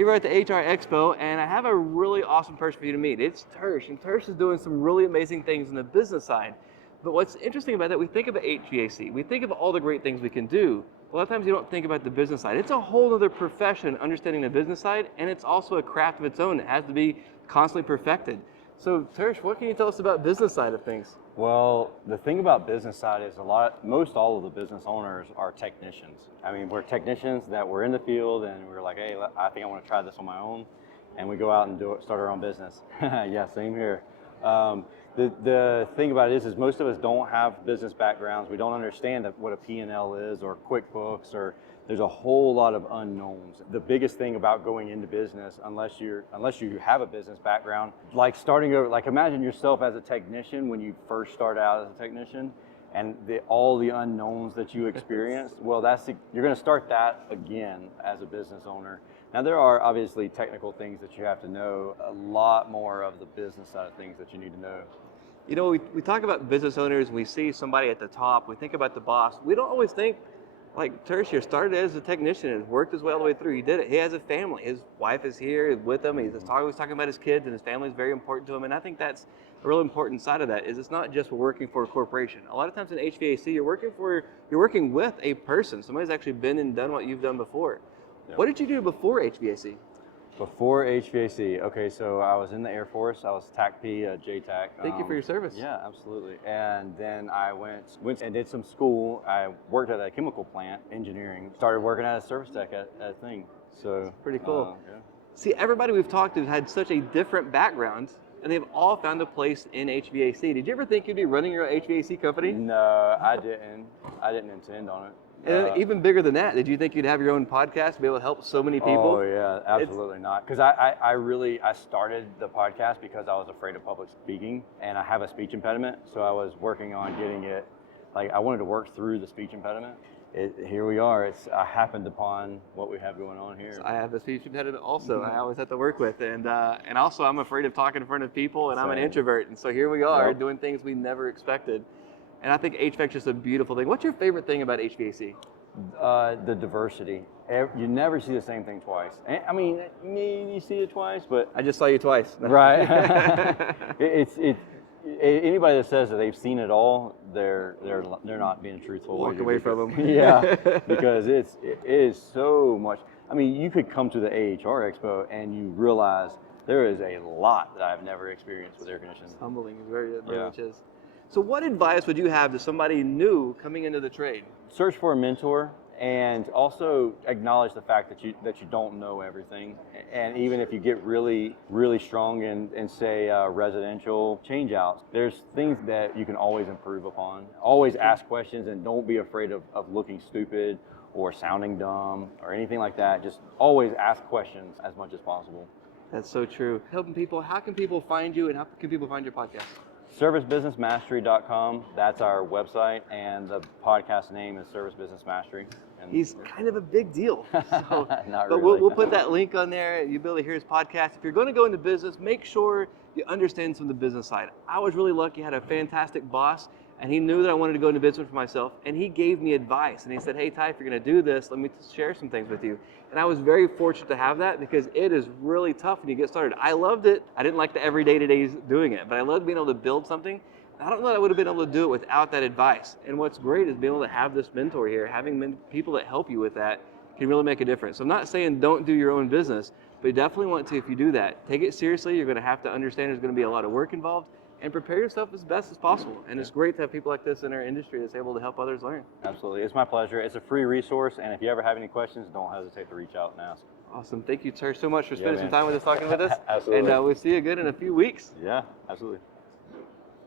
here we're at the HR Expo, and I have a really awesome person for you to meet. It's Tersh, and Tersh is doing some really amazing things on the business side. But what's interesting about that, we think about HVAC, we think of all the great things we can do. A lot of times you don't think about the business side. It's a whole other profession, understanding the business side, and it's also a craft of its own. It has to be constantly perfected. So Tersh, what can you tell us about business side of things? Well, the thing about business side is most all of the business owners are technicians. I mean, we're technicians that were in the field and we're like, hey, I think I want to try this on my own. And we go out and start our own business. Yeah, same here. The thing about it is most of us don't have business backgrounds. We don't understand what a P&L is or QuickBooks, or there's a whole lot of unknowns. The biggest thing about going into business, unless you have a business background, like starting over, like imagine yourself as a technician when you first start out as a technician, and all the unknowns that you experienced. Well, you're going to start that again as a business owner. Now, there are obviously technical things that you have to know, a lot more of the business side of things that you need to know. You know, we talk about business owners, we see somebody at the top, we think about the boss. We don't always think, like Tersh here, started as a technician and worked his way all the way through. He did it. He has a family. His wife is here with him. He's always talking about his kids, and his family is very important to him. And I think that's a real important side of that, is it's not just working for a corporation. A lot of times in HVAC, you're working with a person. Somebody's actually been and done what you've done before. Yep. What did you do before HVAC? Before HVAC, okay, so I was in the Air Force. I was TAC-P, JTAC. Thank you for your service. Yeah, absolutely. And then I went and did some school. I worked at a chemical plant, engineering. Started working at a service tech at a thing. So that's pretty cool. Yeah. See, everybody we've talked to had such a different background, and they've all found a place in HVAC. Did you ever think you'd be running your own HVAC company? No, I didn't. I didn't intend on it. And even bigger than that, did you think you'd have your own podcast to be able to help so many people? Oh yeah, absolutely not. Because I started the podcast because I was afraid of public speaking, and I have a speech impediment. So I was working on getting it, like I wanted to work through the speech impediment. Here we are. I happened upon what we have going on here. So I have a speech impediment also. I always have to work with, and also I'm afraid of talking in front of people, and I'm an introvert. And so here we are doing things we never expected. And I think HVAC is just a beautiful thing. What's your favorite thing about HVAC? The diversity. You never see the same thing twice. I mean, maybe you see it twice, but I just saw you twice. Right. Anybody that says that they've seen it all, they're not being truthful. Walk away from them. Yeah, because it is so much. I mean, you could come to the AHR Expo and you realize there is a lot that I've never experienced with air conditioning. It's humbling. It very much is. So what advice would you have to somebody new coming into the trade? Search for a mentor, and also acknowledge the fact that you don't know everything. And even if you get really, really strong in say residential changeouts, there's things that you can always improve upon. Always ask questions, and don't be afraid of looking stupid or sounding dumb or anything like that. Just always ask questions as much as possible. That's so true. Helping people, how can people find you, and how can people find your podcast? ServiceBusinessMastery.com. That's our website, and the podcast name is Service Business Mastery. And he's kind of a big deal. So, Not but really. we'll put that link on there. You'll be able to hear his podcast. If you're going to go into business, make sure you understand some of the business side. I was really lucky. I had a fantastic boss, and he knew that I wanted to go into business for myself, and he gave me advice. And he said, hey, Ty, if you're going to do this, let me share some things with you. And I was very fortunate to have that, because it is really tough when you get started. I loved it. I didn't like the everyday to days doing it, but I loved being able to build something. I don't know that I would have been able to do it without that advice. And what's great is being able to have this mentor here, having people that help you with that can really make a difference. So I'm not saying don't do your own business, but you definitely want to, if you do that, take it seriously. You're going to have to understand there's going to be a lot of work involved, and prepare yourself as best as possible. And it's great to have people like this in our industry that's able to help others learn. Absolutely. It's my pleasure. It's a free resource, and if you ever have any questions, don't hesitate to reach out and ask. Awesome. Thank you, Tersh, so much for spending some time with us, talking with us. Absolutely. And we'll see you again in a few weeks. Yeah, absolutely.